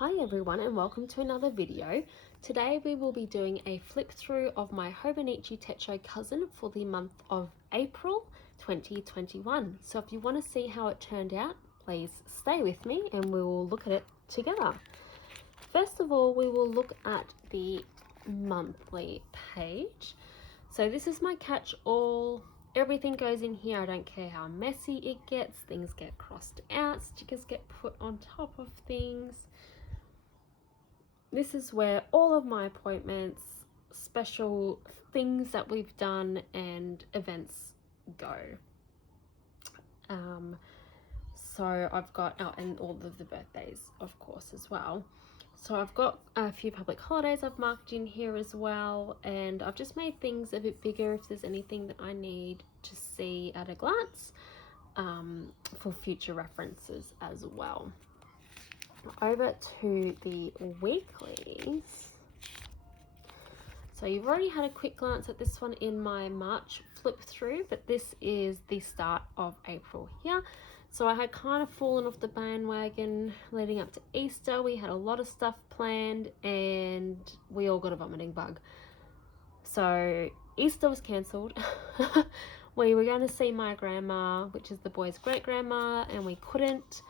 Hi everyone and welcome to another video. Today we will be doing a flip through of my HOBONICHI TECHO cousin for the month of April 2021. So if you want to see how it turned out, please stay with me and we will look at it together. First of all, we will look at the monthly page. So this is my catch-all. Everything goes in here. I don't care how messy it gets. Things get crossed out, stickers get put on top of things. This is where all of my appointments, special things that we've done and events go. So I've got, and all of the birthdays of course as well. So I've got a few public holidays I've marked in here as well, and I've just made things a bit bigger if there's anything that I need to see at a glance for future references as well. Over to the weeklies. So you've already had a quick glance at this one in my March flip through, but this is the start of April here. So I had kind of fallen off the bandwagon leading up to Easter. We had a lot of stuff planned and we all got a vomiting bug. So Easter was cancelled. We were going to see my grandma, which is the boys' great grandma, and we couldn't.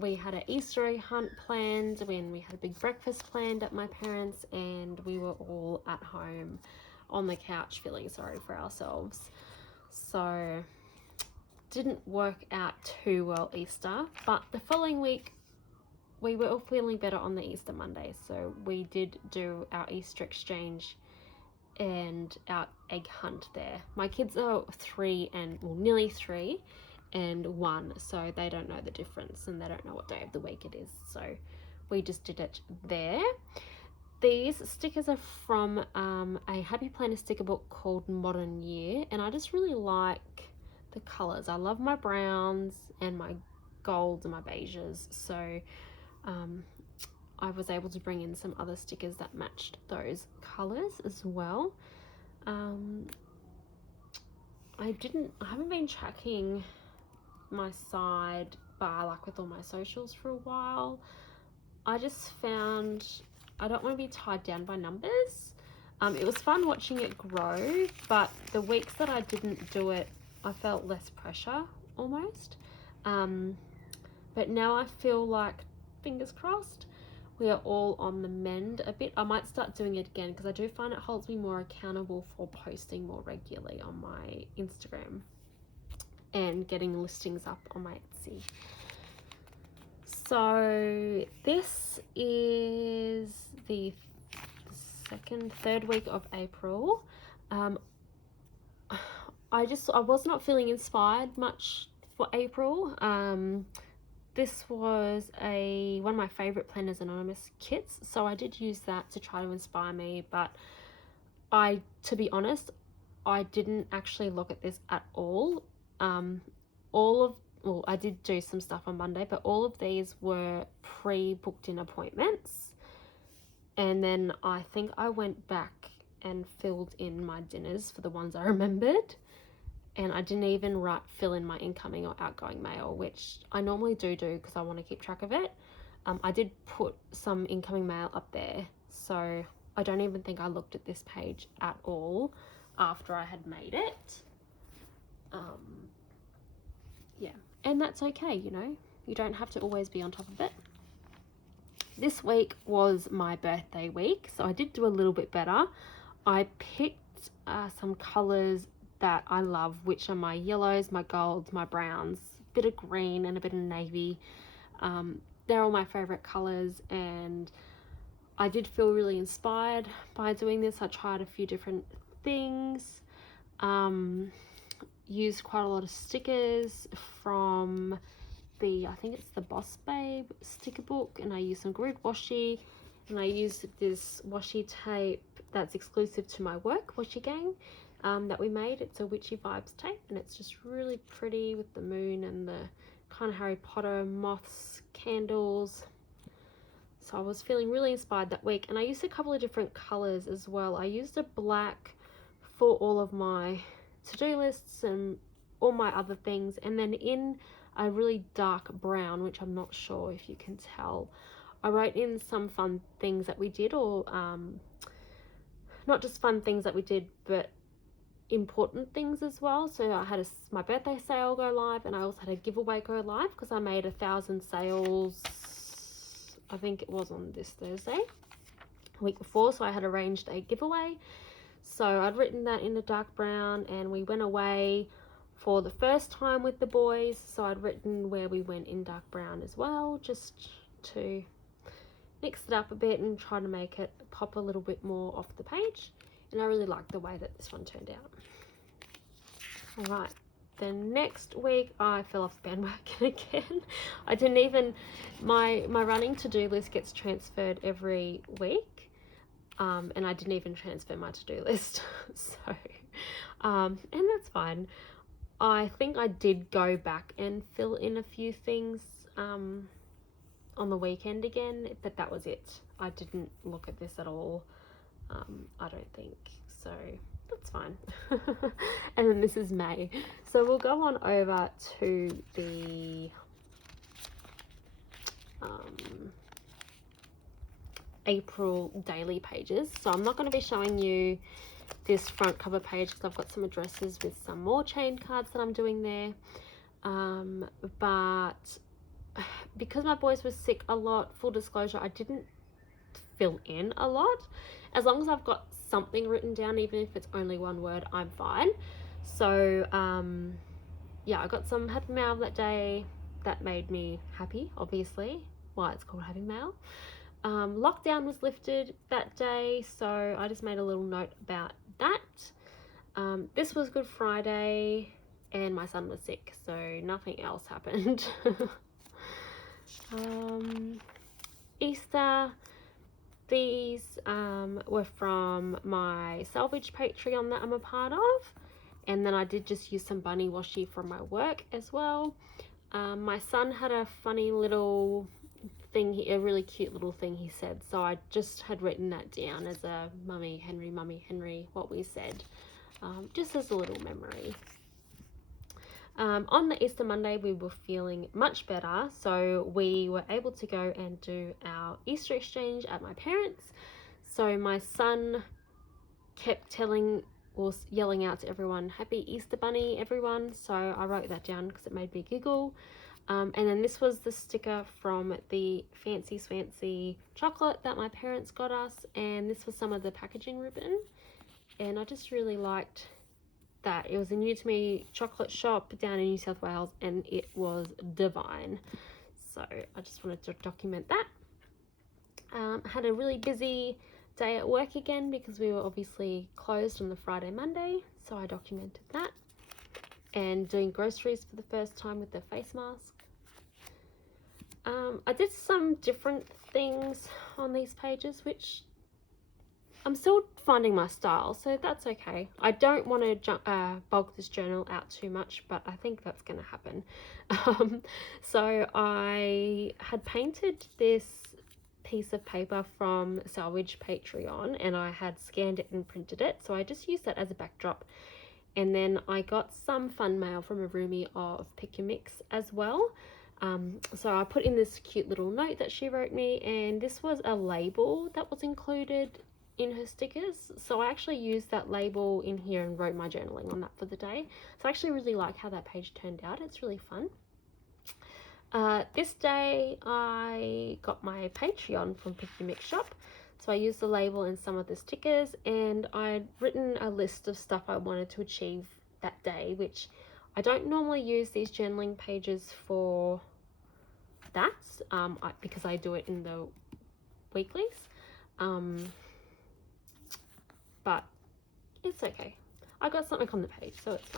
We had an Easter egg hunt planned when we had a big breakfast planned at my parents', and we were all at home on the couch feeling sorry for ourselves. So didn't work out too well Easter, but the following week we were all feeling better on the Easter Monday, so we did do our Easter exchange and our egg hunt there. My kids are 3 and nearly 3 and 1, so they don't know the difference and they don't know what day of the week it is, so we just did it there. These stickers are from a Happy Planner sticker book called Modern Year, and I just really like the colors. I love my browns and my golds and my beiges, so I was able to bring in some other stickers that matched those colors as well. I haven't been tracking my side bar like with all my socials for a while. I just found I don't want to be tied down by numbers. It was fun watching it grow, but the weeks that I didn't do it, I felt less pressure almost. But now I feel like, fingers crossed, we are all on the mend a bit. I might start doing it again because I do find it holds me more accountable for posting more regularly on my Instagram and getting listings up on my Etsy. So this is the third week of April. I was not feeling inspired much for April. This was one of my favorite Planners Anonymous kits, so I did use that to try to inspire me, but to be honest, I didn't actually look at this at all. I did do some stuff on Monday, but all of these were pre-booked in appointments, and then I think I went back and filled in my dinners for the ones I remembered, and I didn't even fill in my incoming or outgoing mail, which I normally do because I want to keep track of it. I did put some incoming mail up there, so I don't even think I looked at this page at all after I had made it. Yeah, and that's okay, you know, you don't have to always be on top of it. This week was my birthday week, so I did do a little bit better. I picked some colors that I love, which are my yellows, my golds, my browns, a bit of green and a bit of navy. They're all my favorite colors, and I did feel really inspired by doing this. I tried a few different things, used quite a lot of stickers from I think it's the Boss Babe sticker book, and I used some grid washi, and I used this washi tape that's exclusive to my work washi gang that we made. It's a Witchy Vibes tape, and it's just really pretty with the moon and the kind of Harry Potter moths candles. So I was feeling really inspired that week, and I used a couple of different colors as well. I used a black for all of my to-do lists and all my other things, and then in a really dark brown, which I'm not sure if you can tell. I wrote in some fun things that we did, or not just fun things that we did, but important things as well. So I had my birthday sale go live, and I also had a giveaway go live because I made 1,000 sales, I think it was on this Thursday, a week before. So I had arranged a giveaway, so I'd written that in a dark brown, and we went away for the first time with the boys, so I'd written where we went in dark brown as well, just to mix it up a bit and try to make it pop a little bit more off the page. And I really like the way that this one turned out. All right, then next week I fell off the bandwagon again. I didn't even, my running to-do list gets transferred every week, and I didn't even transfer my to-do list. So, and that's fine. I think I did go back and fill in a few things on the weekend again, but that was it. I didn't look at this at all, I don't think, so that's fine. And then this is May, so we'll go on over to the April daily pages. So I'm not going to be showing you this front cover page because I've got some addresses with some more chain cards that I'm doing there, but because my boys were sick a lot, full disclosure, I didn't fill in a lot. As long as I've got something written down, even if it's only one word, I'm fine. So yeah, I got some happy mail that day. That made me happy, obviously, why it's called happy mail. Lockdown was lifted that day, so I just made a little note about that. This was Good Friday, and my son was sick, so nothing else happened. Easter, these were from my salvage Patreon that I'm a part of, and then I did just use some bunny washi from my work as well. My son had a funny little thing, a really cute little thing he said, so I just had written that down as a mummy Henry, what we said, just as a little memory. On the Easter Monday, we were feeling much better, so we were able to go and do our Easter exchange at my parents'. So my son kept yelling out to everyone, "Happy Easter Bunny, everyone." So I wrote that down because it made me giggle. And then this was the sticker from the Fancy Swancy chocolate that my parents got us, and this was some of the packaging ribbon, and I just really liked that. It was a new to me chocolate shop down in New South Wales, and it was divine, so I just wanted to document that. Had a really busy day at work again because we were obviously closed on the Friday, Monday, so I documented that, and doing groceries for the first time with the face mask. I did some different things on these pages, which I'm still finding my style, so that's okay. I don't want to bulk this journal out too much, but I think that's going to happen. So I had painted this piece of paper from Salvage Patreon, and I had scanned it and printed it, so I just used that as a backdrop. And then I got some fun mail from a roomie of Pick Your Mix as well. So I put in this cute little note that she wrote me, and this was a label that was included in her stickers, so I actually used that label in here and wrote my journaling on that for the day. So I actually really like how that page turned out. It's really fun. This day I got my Patreon from Pick Your Mix shop, so I used the label and some of the stickers, and I'd written a list of stuff I wanted to achieve that day, which I don't normally use these journaling pages for that, because I do it in the weeklies. But it's okay. I got something on the page, so it's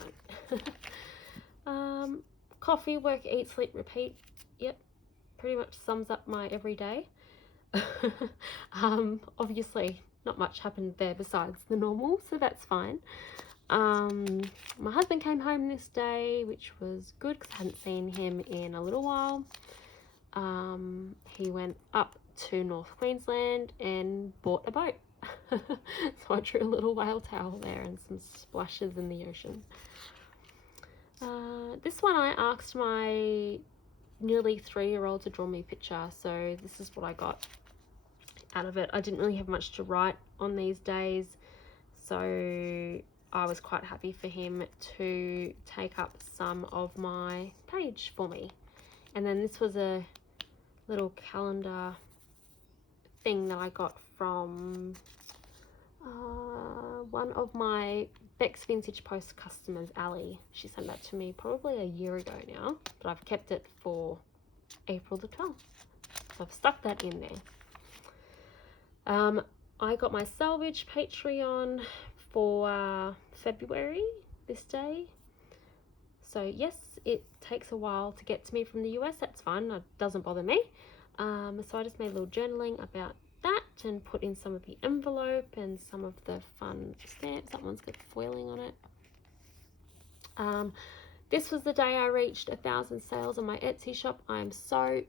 fine. Coffee, work, eat, sleep, repeat. Yep, pretty much sums up my everyday. Obviously, not much happened there besides the normal, so that's fine. My husband came home this day, which was good because I hadn't seen him in a little while. He went up to North Queensland and bought a boat. So I drew a little whale tail there and some splashes in the ocean. This one I asked my nearly 3-year-old to draw me a picture, so this is what I got out of it. I didn't really have much to write on these days, so I was quite happy for him to take up some of my page for me. And then this was a little calendar thing that I got from one of my Bex Vintage Post customers, Ali. She sent that to me probably a year ago now, but I've kept it for April the 12th. So I've stuck that in there. I got my salvage Patreon for February this day. So yes, it takes a while to get to me from the US. That's fine. It doesn't bother me. So I just made a little journaling about that and put in some of the envelope and some of the fun stamps. That one's got foiling on it. This was the day I reached 1,000 sales on my Etsy shop. I'm so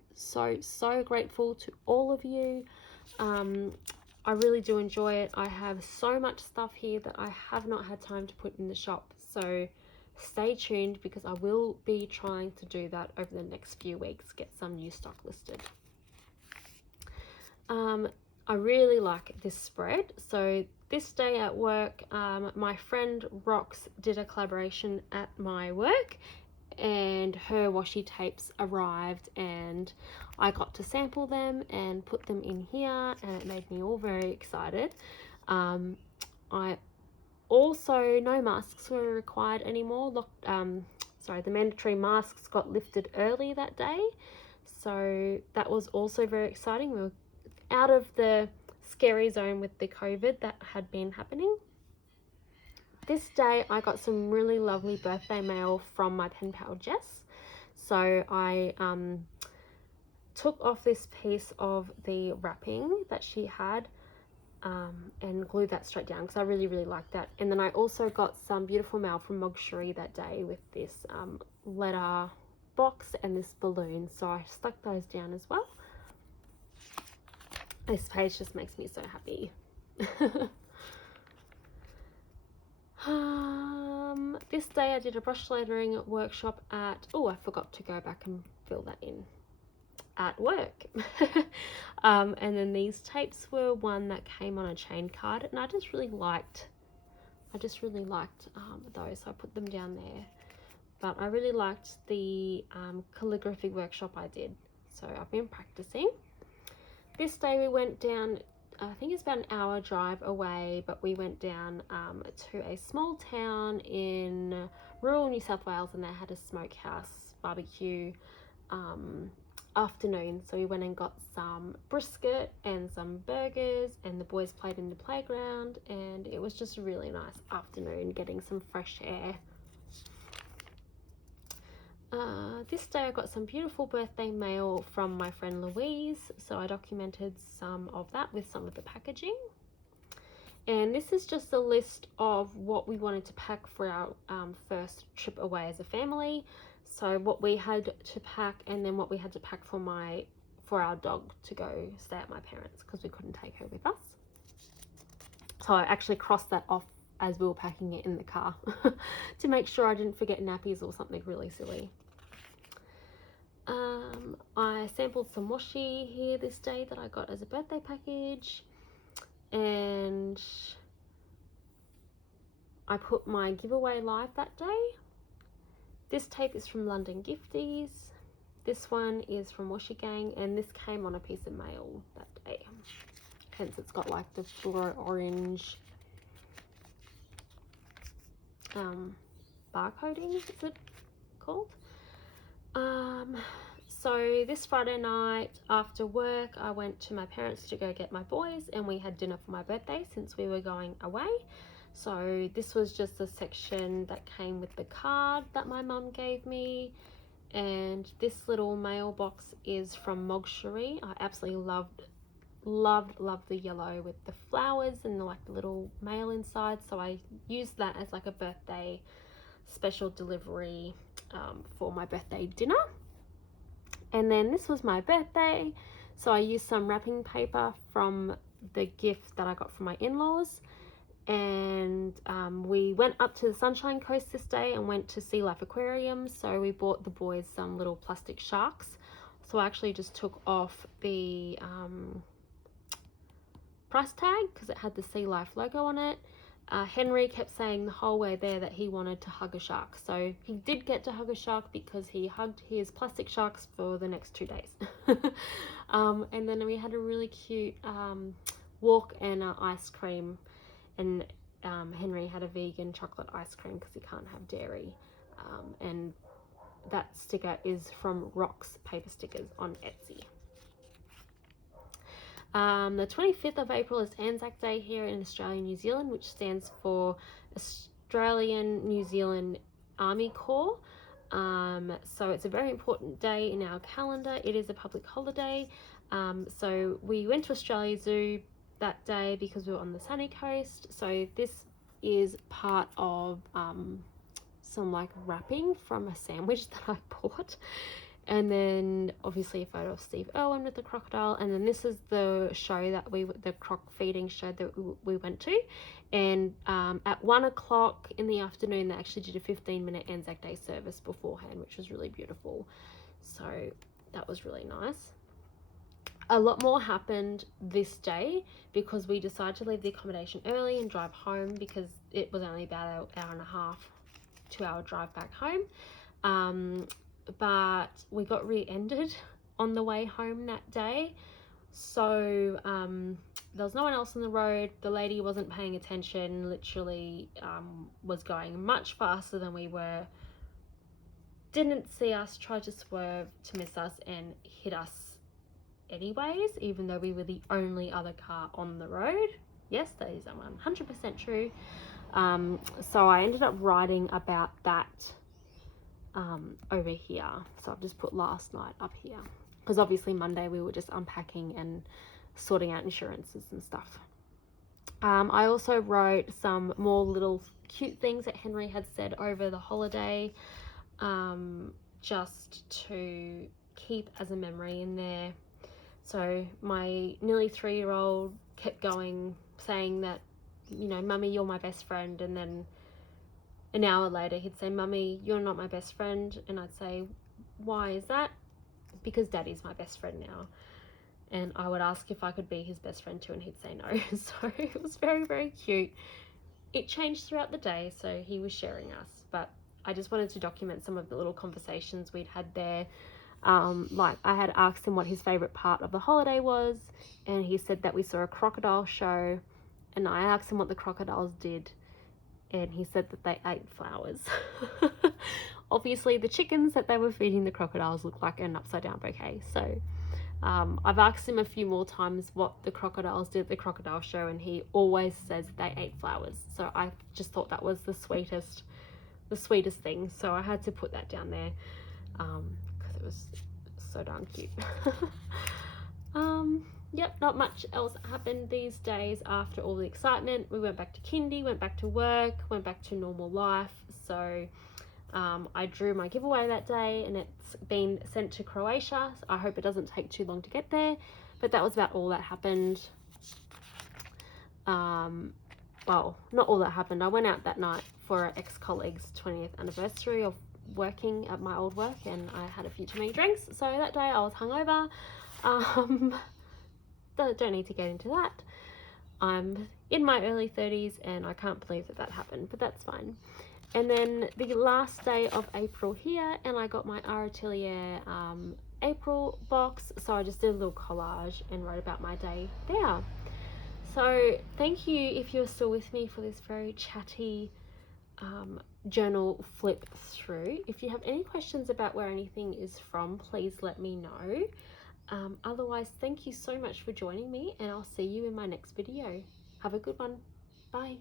grateful to all of you. I really do enjoy it. I have so much stuff here that I have not had time to put in the shop. So stay tuned, because I will be trying to do that over the next few weeks, get some new stock listed. I really like this spread. So this day at work, my friend Rox did a collaboration at my work, and her washi tapes arrived and I got to sample them and put them in here, and it made me all very excited. I also, no masks were required anymore. The mandatory masks got lifted early that day, so that was also very exciting. We were out of the scary zone with the COVID that had been happening. This day I got some really lovely birthday mail from my pen pal Jess. So I took off this piece of the wrapping that she had and glued that straight down, because I really liked that. And then I also got some beautiful mail from Mogcherie that day with this letter box and this balloon, so I stuck those down as well. This page just makes me so happy. This day I did a brush lettering workshop at, I forgot to go back and fill that in, at work. And then these tapes were one that came on a chain card, and I just really liked those, so I put them down there. But I really liked the calligraphy workshop I did, so I've been practicing. This day we went down, I think it's about an hour drive away, but we went down to a small town in rural New South Wales, and they had a smokehouse barbecue afternoon. So we went and got some brisket and some burgers, and the boys played in the playground, and it was just a really nice afternoon, getting some fresh air. This day I got some beautiful birthday mail from my friend Louise, so I documented some of that with some of the packaging. And this is just a list of what we wanted to pack for our first trip away as a family. So what we had to pack, and then what we had to pack for our dog to go stay at my parents, because we couldn't take her with us. So I actually crossed that off as we were packing it in the car to make sure I didn't forget nappies or something really silly. I sampled some washi here this day that I got as a birthday package, and I put my giveaway live that day. This tape is from London Gifties. This one is from Washi Gang, and this came on a piece of mail that day. Hence it's got like the fluoro orange barcoding, is it called? So this Friday night after work, I went to my parents to go get my boys, and we had dinner for my birthday since we were going away. So this was just a section that came with the card that my mum gave me, and this little mailbox is from Mogcherie. I absolutely loved the yellow with the flowers and the little mail inside, so I used that as like a birthday special delivery for my birthday dinner. And then this was my birthday, so I used some wrapping paper from the gift that I got from my in-laws, And we went up to the Sunshine Coast this day and went to Sea Life Aquarium. So we bought the boys some little plastic sharks. So I actually just took off the price tag because it had the Sea Life logo on it. Henry kept saying the whole way there that he wanted to hug a shark. So he did get to hug a shark because he hugged his plastic sharks for the next 2 days. And then we had a really cute walk and ice cream. And Henry had a vegan chocolate ice cream because he can't have dairy. And that sticker is from Rock's Paper Stickers on Etsy. The 25th of April is Anzac Day here in Australia and New Zealand, which stands for Australian New Zealand Army Corps. So it's a very important day in our calendar. It is a public holiday. So we went to Australia Zoo that day because we were on the sunny coast. So this is part of some like wrapping from a sandwich that I bought. And then obviously a photo of Steve Irwin with the crocodile. And then this is the show that the croc feeding show that we went to. And at 1 o'clock in the afternoon, they actually did a 15-minute Anzac Day service beforehand, which was really beautiful. So that was really nice. A lot more happened this day because we decided to leave the accommodation early and drive home because it was only about an hour and a half, 2-hour drive back home. But we got rear-ended on the way home that day. So there was no one else on the road. The lady wasn't paying attention, literally was going much faster than we were. Didn't see us, tried to swerve to miss us and hit us anyways, even though we were the only other car on the road. Yes, that is 100% true. So I ended up writing about that over here. So I've just put last night up here because obviously Monday we were just unpacking and sorting out insurances and stuff. I also wrote some more little cute things that Henry had said over the holiday, just to keep as a memory in there. So my nearly 3-year-old kept going, saying that, you know, Mummy, you're my best friend. And then an hour later, he'd say, Mummy, you're not my best friend. And I'd say, why is that? Because Daddy's my best friend now. And I would ask if I could be his best friend too, and he'd say no. So it was very, very cute. It changed throughout the day, so he was sharing us. But I just wanted to document some of the little conversations we'd had there. Like I had asked him what his favorite part of the holiday was, and he said that we saw a crocodile show, and I asked him what the crocodiles did, and he said that they ate flowers. Obviously the chickens that they were feeding the crocodiles looked like an upside down bouquet. So I've asked him a few more times what the crocodiles did at the crocodile show, and he always says they ate flowers. So I just thought that was the sweetest thing. So I had to put that down there because it was so darn cute. Yep, not much else happened these days after all the excitement. We went back to kindy, went back to work, went back to normal life. So I drew my giveaway that day, and it's been sent to Croatia. So I hope it doesn't take too long to get there. But that was about all that happened. Well, not all that happened. I went out that night for an ex-colleague's 20th anniversary of working at my old work, and I had a few too many drinks. So that day I was hungover. Don't need to get into that. I'm in my early 30s and I can't believe that happened, but that's fine. And then the last day of April here, and I got my Art Atelier April box, so I just did a little collage and wrote about my day there. So thank you if you're still with me for this very chatty journal flip through. If you have any questions about where anything is from, please let me know. Otherwise, thank you so much for joining me, and I'll see you in my next video. Have a good one. Bye.